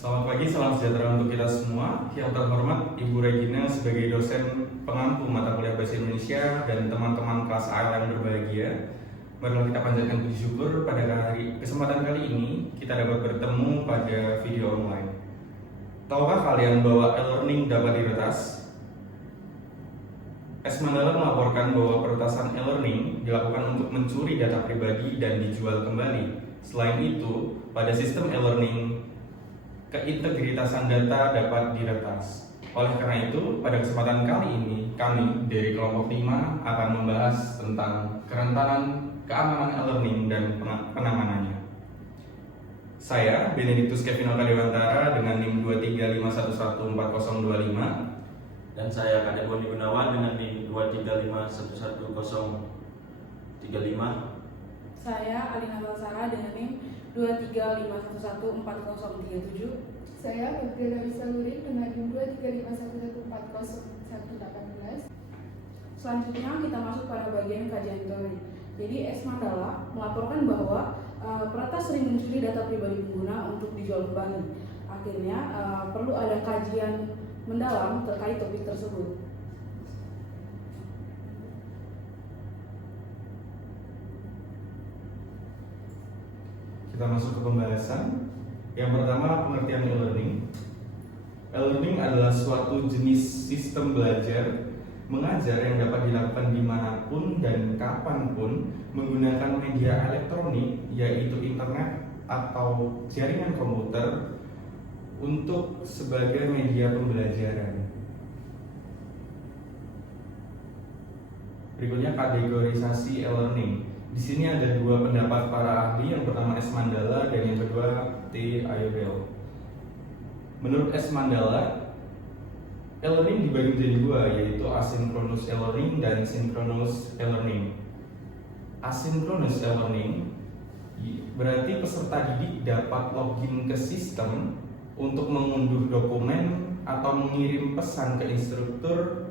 Selamat pagi, salam sejahtera untuk kita semua. Yang terhormat Ibu Regina sebagai dosen pengampu mata kuliah Bahasa Indonesia dan teman-teman kelas A yang berbahagia. Marilah kita panjatkan puji syukur pada kesempatan kali ini kita dapat bertemu pada video online. Tahukah kalian bahwa e-learning dapat diretas? S. Mandala melaporkan bahwa peretasan e-learning dilakukan untuk mencuri data pribadi dan dijual kembali. Selain itu, pada sistem e-learning, keintegritasan data dapat diretas. Oleh karena itu, pada kesempatan kali ini, kami dari kelompok 5 akan membahas tentang kerentanan keamanan e-learning dan penanganannya. Saya, Benedictus Kevin Okadewantara dengan NIM 235114025. Dan saya Kadek Boni Gunawan dengan NIM 235111035. Saya Alina Balsara dengan NIM 235114037. Saya Gabriela Wisalurin dengan NIM 235114018. Selanjutnya kita masuk pada bagian kajian teori. Jadi S. Mandala melaporkan bahwa peretas sering mencuri data pribadi pengguna untuk dijual kembali. Akhirnya perlu ada kajian mendalam terkait topik tersebut. Kita masuk ke pembahasan. Yang pertama, pengertian e-learning. E-learning adalah suatu jenis sistem belajar mengajar yang dapat dilakukan dimanapun dan kapanpun menggunakan media elektronik, yaitu internet atau jaringan komputer, untuk sebagai media pembelajaran. Berikutnya kategorisasi e-learning. Di sini ada dua pendapat para ahli, yang pertama S. Mandala dan yang kedua T. Ayodele. Menurut S. Mandala, e-learning dibagi menjadi dua, yaitu asynchronous e-learning dan synchronous e-learning. Asynchronous e-learning berarti peserta didik dapat login ke sistem untuk mengunduh dokumen atau mengirim pesan ke instruktur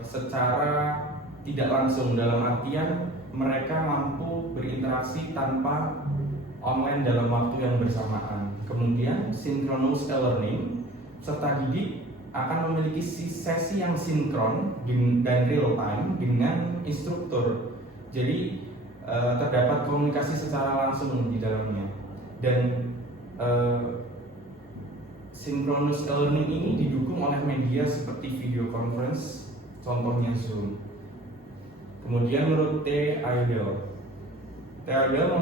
secara tidak langsung, dalam artian mereka mampu berinteraksi tanpa online dalam waktu yang bersamaan. Kemudian synchronous e-learning, peserta didik akan memiliki sesi yang sinkron dan real time dengan instruktur. Jadi terdapat komunikasi secara langsung di dalamnya. Dan synchronous e-learning ini didukung oleh media seperti video conference, contohnya Zoom. Kemudian menurut T. Ayodele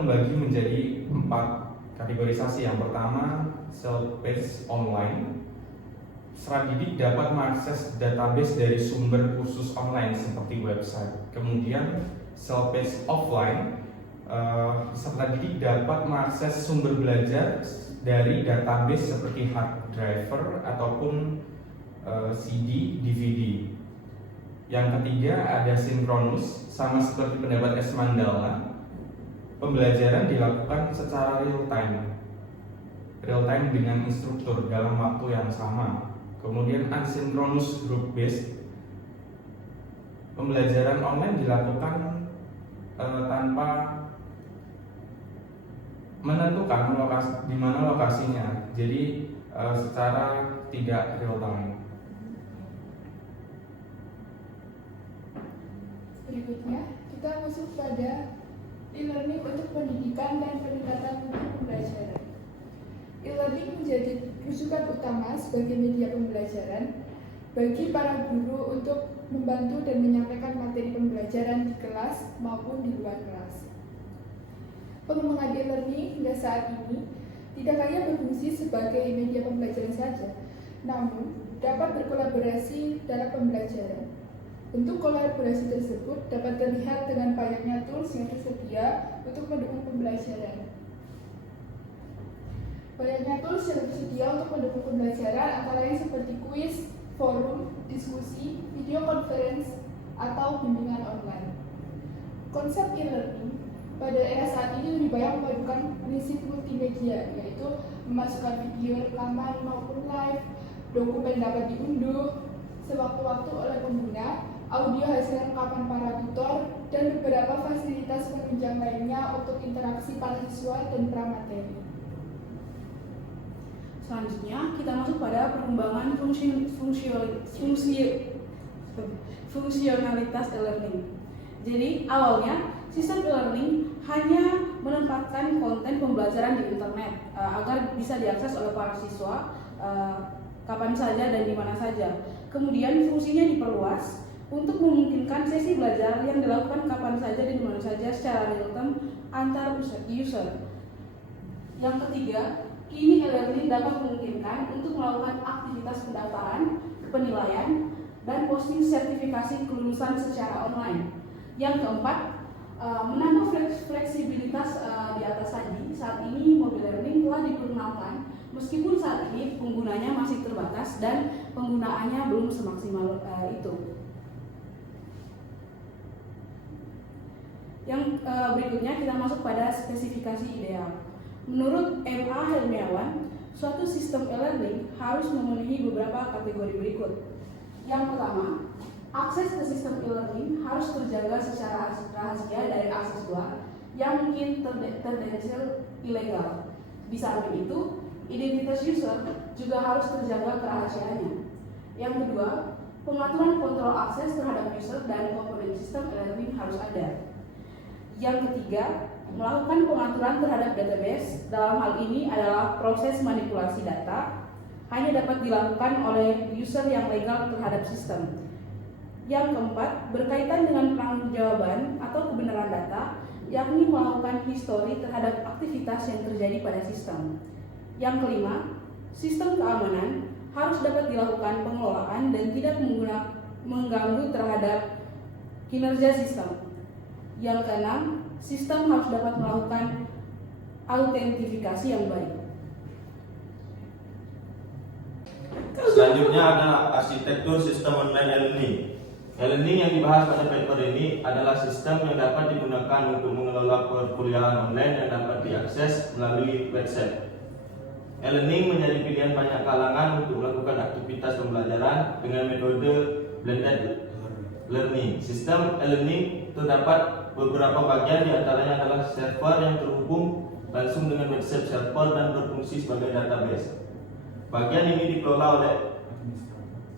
membagi menjadi 4 kategorisasi. Yang pertama, self-paced online. Peserta didik dapat mengakses database dari sumber kursus online seperti website. Kemudian self-paced offline, peserta didik dapat mengakses sumber belajar dari database seperti hard drive ataupun CD, DVD. Yang ketiga ada sinkronus, sama seperti pendapat S. Mandala. Pembelajaran dilakukan secara real time dengan instruktur dalam waktu yang sama. Kemudian asynchronous group based, pembelajaran online dilakukan tanpa menentukan di mana lokasinya, jadi secara tidak real time. Berikutnya, kita masuk pada e-learning untuk pendidikan dan peningkatan mutu pembelajaran. E-learning menjadi rujukan utama sebagai media pembelajaran bagi para guru untuk membantu dan menyampaikan materi pembelajaran di kelas maupun di luar kelas. Pengembangan e-learning hingga saat ini tidak hanya berfungsi sebagai media pembelajaran saja, namun dapat berkolaborasi dalam pembelajaran. Bentuk kolaborasi tersebut dapat terlihat dengan banyaknya tools yang tersedia untuk mendukung pembelajaran. Banyaknya tools yang tersedia untuk mendukung pembelajaran antara lain seperti kuis, forum, diskusi, video conference, atau bimbingan online. Konsep e-learning pada era saat ini lebih banyak memadukan prinsip multimedia, yaitu memasukkan video rekaman maupun live, dokumen dapat diunduh sewaktu-waktu oleh pengguna, audio hasil rekaman para tutor, dan beberapa fasilitas penunjang lainnya untuk interaksi para siswa dan pramateri. Selanjutnya kita masuk pada perkembangan fungsionalitas e-learning. Jadi awalnya sistem e-learning hanya menempatkan konten pembelajaran di internet agar bisa diakses oleh para siswa kapan saja dan di mana saja. Kemudian fungsinya diperluas untuk memungkinkan sesi belajar yang dilakukan kapan saja dan di mana saja secara real time antar user. Yang ketiga, kini e-learning dapat memungkinkan untuk melakukan aktivitas pendaftaran, penilaian, dan posting sertifikasi kelulusan secara online. Yang keempat, menambah fleksibilitas di atas tadi. Saat ini mobile learning telah diperkenalkan, meskipun saat ini penggunanya masih terbatas dan penggunaannya belum semaksimal itu. Yang berikutnya kita masuk pada spesifikasi ideal. Menurut M.A. Helmiawan, suatu sistem e-learning harus memenuhi beberapa kategori berikut. Yang pertama, akses ke sistem e-learning harus terjaga secara rahasia dari akses luar yang mungkin terdeteksi ilegal. Di samping itu, identitas user juga harus terjaga kerahasiaannya. Yang kedua, pengaturan kontrol akses terhadap user dan komponen sistem e-learning harus ada. Yang ketiga, melakukan pengaturan terhadap database. Dalam hal ini adalah proses manipulasi data hanya dapat dilakukan oleh user yang legal terhadap sistem. Yang keempat, berkaitan dengan pertanggungjawaban atau kebenaran data, yakni melakukan histori terhadap aktivitas yang terjadi pada sistem. Yang kelima, sistem keamanan harus dapat dilakukan pengelolaan dan tidak mengganggu terhadap kinerja sistem. Yang keenam, sistem harus dapat melakukan autentifikasi yang baik. Selanjutnya adalah arsitektur sistem online e-learning. E-learning yang dibahas pada paper ini adalah sistem yang dapat digunakan untuk mengelola perkuliahan online yang dapat diakses melalui website. E-learning menjadi pilihan banyak kalangan untuk melakukan aktivitas pembelajaran dengan metode blended learning. Sistem e-learning terdapat beberapa bagian, diantaranya adalah server yang terhubung langsung dengan website server dan berfungsi sebagai database. Bagian ini dikelola oleh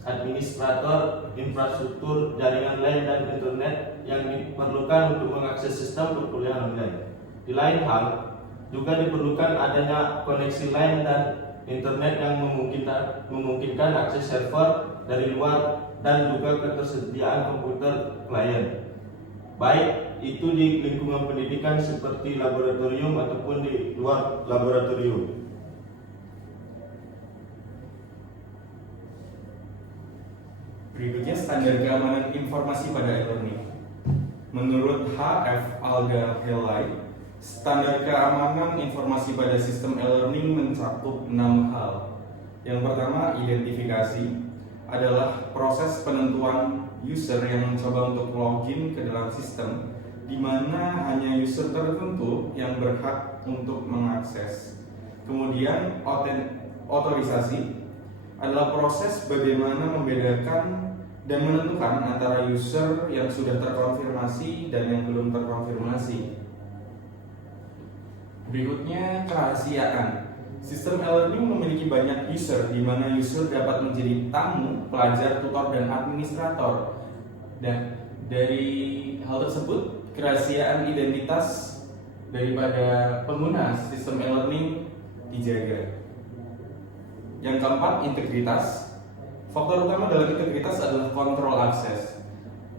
administrator infrastruktur jaringan LAN dan internet yang diperlukan untuk mengakses sistem perkuliahan online. Di lain hal, juga diperlukan adanya koneksi LAN dan internet yang memungkinkan akses server dari luar dan juga ketersediaan komputer klien, baik itu di lingkungan pendidikan seperti laboratorium ataupun di luar laboratorium. Berikutnya standar keamanan informasi pada e-learning. Menurut H.F. Alga Hillay, standar keamanan informasi pada sistem e-learning mencakup 6 hal. Yang pertama, identifikasi adalah proses penentuan user yang mencoba untuk login ke dalam sistem, di mana hanya user tertentu yang berhak untuk mengakses. Kemudian, otorisasi adalah proses bagaimana membedakan dan menentukan antara user yang sudah terkonfirmasi dan yang belum terkonfirmasi. Berikutnya, kerahasiaan. Sistem e-learning memiliki banyak user, di mana user dapat menjadi tamu, pelajar, tutor, dan administrator. Dan dari hal tersebut, kerahasiaan identitas daripada pengguna sistem e-learning dijaga. Yang keempat, integritas. Faktor utama dalam integritas adalah kontrol akses.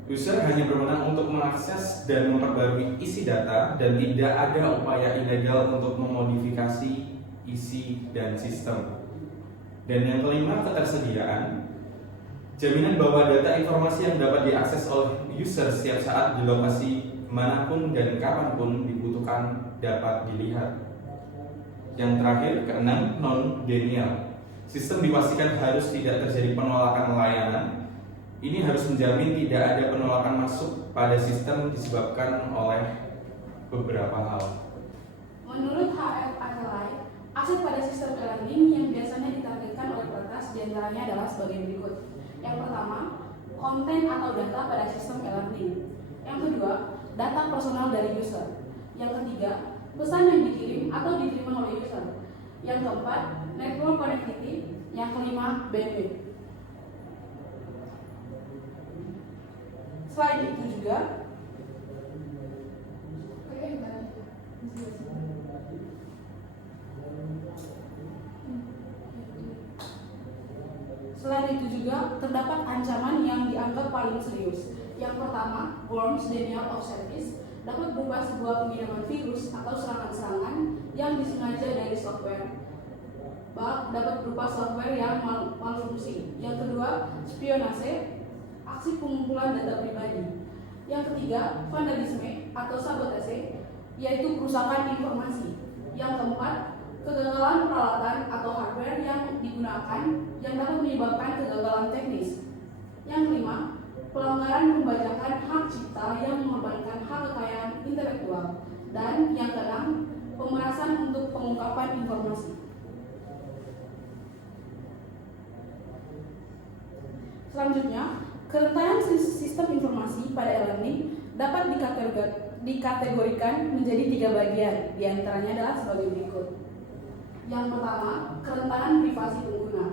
User hanya berwenang untuk mengakses dan memperbarui isi data, dan tidak ada upaya ilegal untuk memodifikasi isi dan sistem. Dan yang kelima, ketersediaan. Jaminan bahwa data informasi yang dapat diakses oleh user setiap saat di lokasi manapun dan kapanpun dibutuhkan dapat dilihat. Yang terakhir, keenam, non-denial. Sistem dipastikan harus tidak terjadi penolakan layanan. Ini harus menjamin tidak ada penolakan masuk pada sistem disebabkan oleh beberapa hal. Menurut H.F. Alga, aset pada sistem e-learning yang biasanya ditargetkan oleh peretas diantaranya adalah sebagai berikut. Yang pertama, konten atau data pada sistem e-learning. Yang kedua, data personal dari user. Yang ketiga, pesan yang dikirim atau diterima oleh user. Yang keempat, network connectivity. Yang kelima, bandwidth. Selain itu juga, terdapat ancaman yang dianggap paling serius. Yang pertama, worms denial of service dapat berupa sebuah pengiriman virus atau serangan-serangan yang disengaja dari software. Bug dapat berupa software yang malfungsi. Yang kedua, spionase, aksi pengumpulan data pribadi. Yang ketiga, vandalisme atau sabotase, yaitu kerusakan informasi. Yang keempat, kegagalan peralatan atau hardware yang digunakan yang dapat menyebabkan kegagalan teknis. Yang kelima, pelanggaran pembajakan hak cipta yang mengorbankan hak kekayaan intelektual. Dan yang keenam, pemerasan untuk pengungkapan informasi. Selanjutnya, kerentanan sistem informasi pada e-learning dapat dikategorikan menjadi 3 bagian, diantaranya adalah sebagai berikut. Yang pertama, kerentanan privasi pengguna.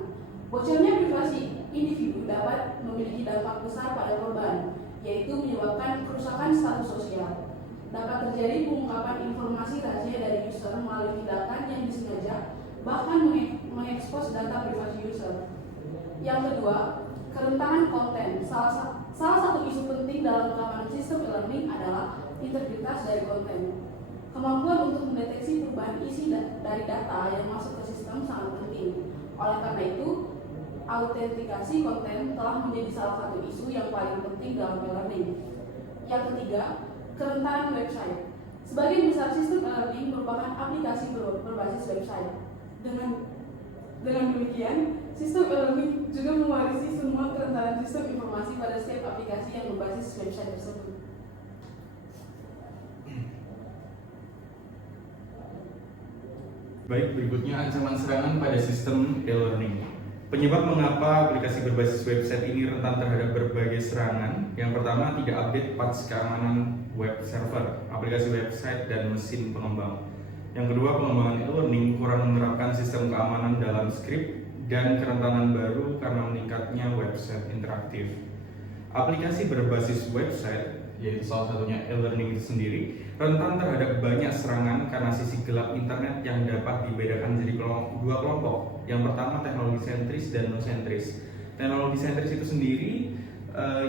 Bocornya privasi individu dapat memiliki dampak besar pada korban, yaitu menyebabkan kerusakan status sosial. Dapat terjadi pengungkapan informasi rahasia dari user melalui tindakan yang disengaja, bahkan mengekspos data privasi user. Yang kedua, kerentanan konten. Salah satu isu penting dalam keamanan sistem e-learning adalah integritas dari konten. Kemampuan untuk mendeteksi perubahan isi dari data yang masuk ke sistem sangat penting. Oleh karena itu, autentikasi konten telah menjadi salah satu isu yang paling penting dalam e-learning. Yang ketiga, kerentanan website. Sebagian besar sistem e-learning merupakan aplikasi berbasis website. Dengan demikian, sistem e-learning juga mewarisi semua kerentanan sistem informasi pada setiap aplikasi yang berbasis website tersebut. Baik, berikutnya ancaman serangan pada sistem e-learning. Penyebab mengapa aplikasi berbasis website ini rentan terhadap berbagai serangan. Yang pertama, tidak update patch keamanan web server, aplikasi website, dan mesin pengembang. Yang kedua, pengembangan e-learning kurang menerapkan sistem keamanan dalam skrip dan kerentanan baru karena meningkatnya website interaktif. Aplikasi berbasis website, yaitu salah satunya e-learning itu sendiri, rentan terhadap banyak serangan karena sisi gelap internet yang dapat dibedakan menjadi dua kelompok. Yang pertama, teknologi sentris dan non-sentris. Teknologi sentris itu sendiri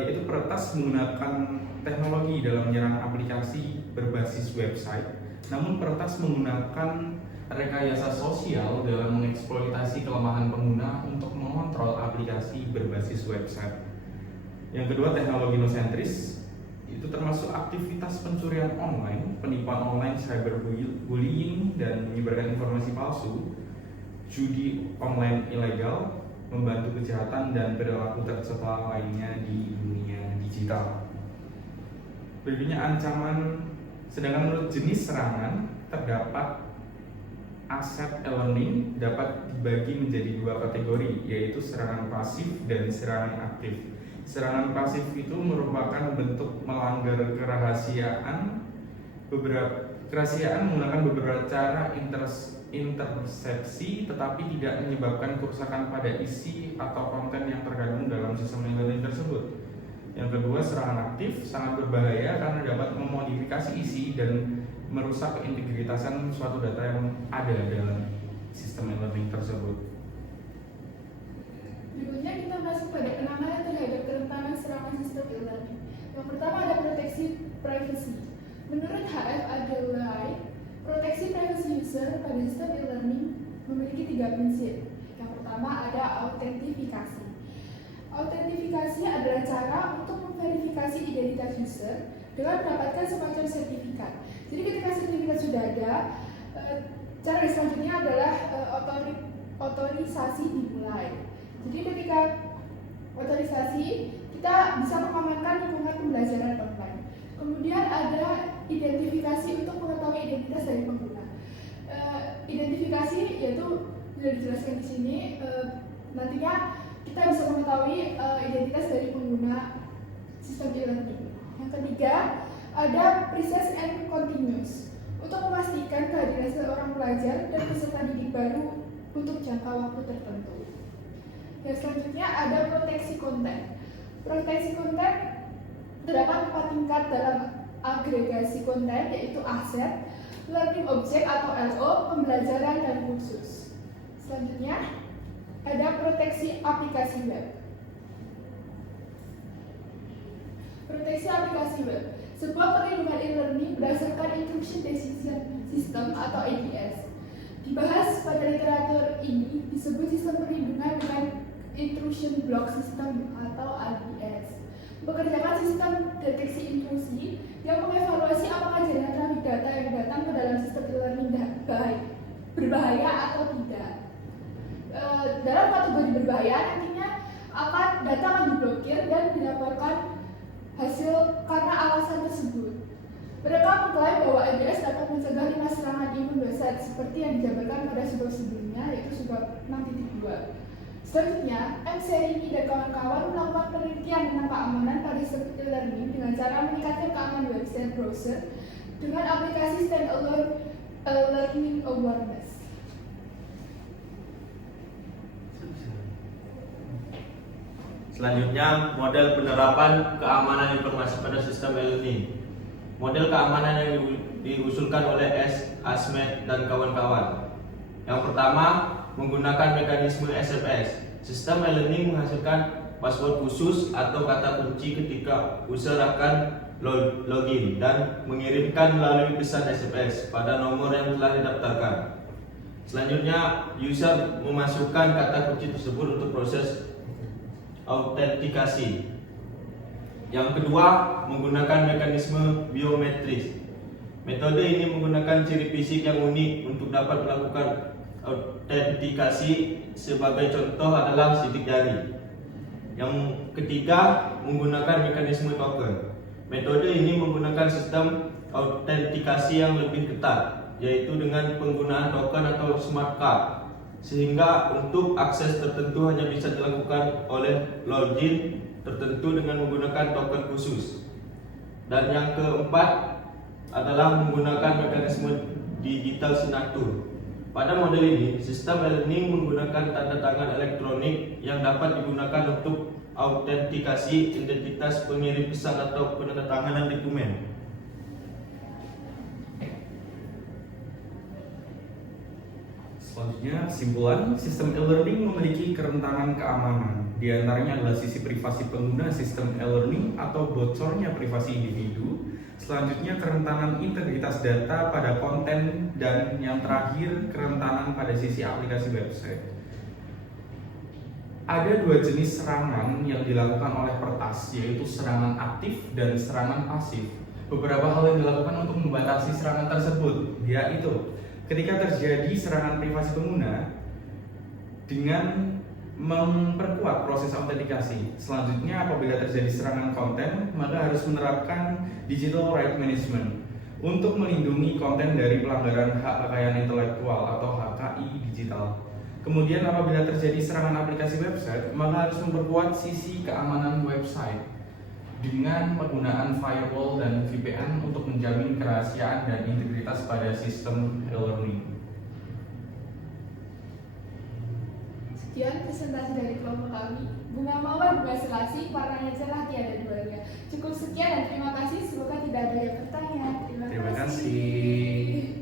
yaitu peretas menggunakan teknologi dalam menyerang aplikasi berbasis website, namun peretas menggunakan rekayasa sosial dalam mengeksploitasi kelemahan pengguna untuk mengontrol aplikasi berbasis website. Yang kedua, teknologi non-sentris itu termasuk aktivitas pencurian online, penipuan online, cyberbullying, dan menyebarkan informasi palsu, judi online ilegal, membantu kejahatan, dan perilaku tercela lainnya di dunia digital. Berikutnya ancaman. Sedangkan menurut jenis serangan, terdapat aset e-learning dapat dibagi menjadi 2 kategori, yaitu serangan pasif dan serangan aktif. Serangan pasif itu merupakan bentuk melanggar kerahasiaan menggunakan beberapa cara intersepsi, tetapi tidak menyebabkan kerusakan pada isi atau konten yang terkandung dalam sistem e-learning tersebut. Yang kedua, serangan aktif sangat berbahaya karena dapat memodifikasi isi dan merusak keintegritasan suatu data yang ada dalam sistem e-learning tersebut. Berikutnya kita masuk pada penanganan terhadap kerentanan serangan sistem e-learning. Yang pertama ada proteksi privacy. Menurut HF Adelaide, proteksi privacy user pada sistem e-learning memiliki 3 prinsip. Yang pertama ada autentifikasi. Autentifikasi adalah cara untuk memverifikasi identitas user dengan mendapatkan semacam sertifikat. Jadi ketika sertifikat sudah ada, cara selanjutnya adalah otorisasi dimulai. Jadi ketika otorisasi, kita bisa mengamankan lingkungan pembelajaran online. Kemudian ada identifikasi untuk mengetahui identitas dari pengguna. Identifikasi yaitu sudah dijelaskan di sini, nantinya kita bisa mengetahui identitas dari pengguna sistem e-learning. Yang ketiga, ada precise and continuous. untuk memastikan kehadiran seorang pelajar dan peserta didik baru untuk jangka waktu tertentu. Dan selanjutnya ada proteksi konten. Proteksi konten terdapat 4 tingkat dalam agregasi konten, yaitu aset, learning object atau LO, pembelajaran, dan kursus. Selanjutnya ada proteksi aplikasi web. Proteksi aplikasi web, sebuah perlindungan e-learning berdasarkan Intrusion Detection System atau IDS. Dibahas pada literatur ini disebut sistem perlindungan dengan Intrusion Block System atau IDS. Bekerjakan sistem deteksi intrusi yang mengevaluasi apakah jaringan trafik data yang datang ke dalam sistem e-learning berbahaya atau tidak. Dalam kategori berbahaya nantinya data akan diblokir dan dilaporkan hasil karena alasan tersebut. Mereka mengklaim bahwa IDS dapat mencegah 5 serangan imun dosen seperti yang dijabarkan pada sebab sebelumnya, yaitu sebab 6.2. Selanjutnya, M. Serini dan kawan-kawan melakukan penelitian tentang keamanan pada sistem e-learning dengan cara meningkatkan keamanan website browser dengan aplikasi standalone learning awareness. Selanjutnya, model penerapan keamanan informasi pada sistem e-learning. Model keamanan yang diusulkan oleh S. Asmed dan kawan-kawan. Yang pertama, menggunakan mekanisme SMS. Sistem e-learning menghasilkan password khusus atau kata kunci ketika user akan login dan mengirimkan melalui pesan SMS pada nomor yang telah didaftarkan. Selanjutnya, user memasukkan kata kunci tersebut untuk proses autentikasi. Yang kedua, menggunakan mekanisme biometris. Metode ini menggunakan ciri fisik yang unik untuk dapat melakukan autentikasi. Sebagai contoh adalah sidik jari. Yang ketiga, menggunakan mekanisme token. Metode ini menggunakan sistem autentikasi yang lebih ketat, yaitu dengan penggunaan token atau smart card, sehingga untuk akses tertentu hanya bisa dilakukan oleh login tertentu dengan menggunakan token khusus. Dan yang keempat adalah menggunakan mekanisme digital signature. Pada model ini, sistem e-learning menggunakan tanda tangan elektronik yang dapat digunakan untuk autentikasi identitas pengirim pesan atau penandatanganan dokumen. Selanjutnya, kesimpulan, sistem e-learning memiliki kerentanan keamanan. Di antaranya adalah sisi privasi pengguna sistem e-learning atau bocornya privasi individu. Selanjutnya, kerentanan integritas data pada konten, dan yang terakhir, kerentanan pada sisi aplikasi website. Ada 2 jenis serangan yang dilakukan oleh peretas, yaitu serangan aktif dan serangan pasif. Beberapa hal yang dilakukan untuk membatasi serangan tersebut, yaitu ketika terjadi serangan privasi pengguna dengan memperkuat proses autentikasi. Selanjutnya, apabila terjadi serangan konten, maka harus menerapkan digital right management untuk melindungi konten dari pelanggaran hak kekayaan intelektual atau HKI digital. Kemudian, apabila terjadi serangan aplikasi website, maka harus memperkuat sisi keamanan website dengan penggunaan firewall dan VPN untuk menjamin kerahasiaan dan integritas pada sistem e-learning. Sekian presentasi dari kelompok kami. Bunga mawar, bunga selasi, warnanya cerah tiada duanya. Cukup sekian dan terima kasih. Semoga tidak ada yang bertanya. Terima kasih.